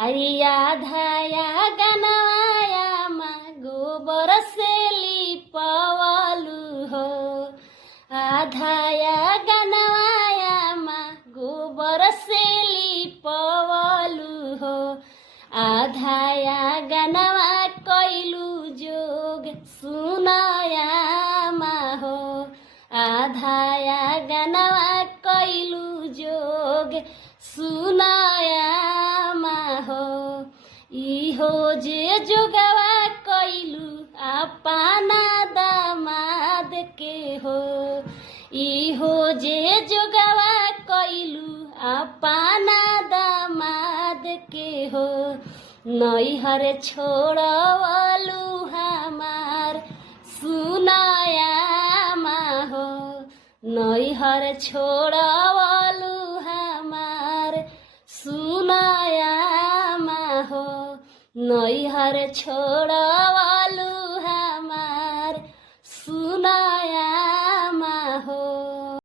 अरे आधाया गनवाया मा गोबर से लिपवालु हो। आधाया गनवाया मा गोबर से लिपवालु हो। आधाया गनवा कैलु जोग सुनाया मा हो। आधाया गनवा कैलु जोग सुनाया मा हो। इहो जे जोगवा कैलु अपना दामाद के हो। इहो जे जोगवा कैलु अपना दामाद के हो। नैहर छोड़वलु हमार सुनाया मा हो। नैहर छोड़वलु हमार सुनाया मा हो। नैहर छोड़वलु हमार सुनाया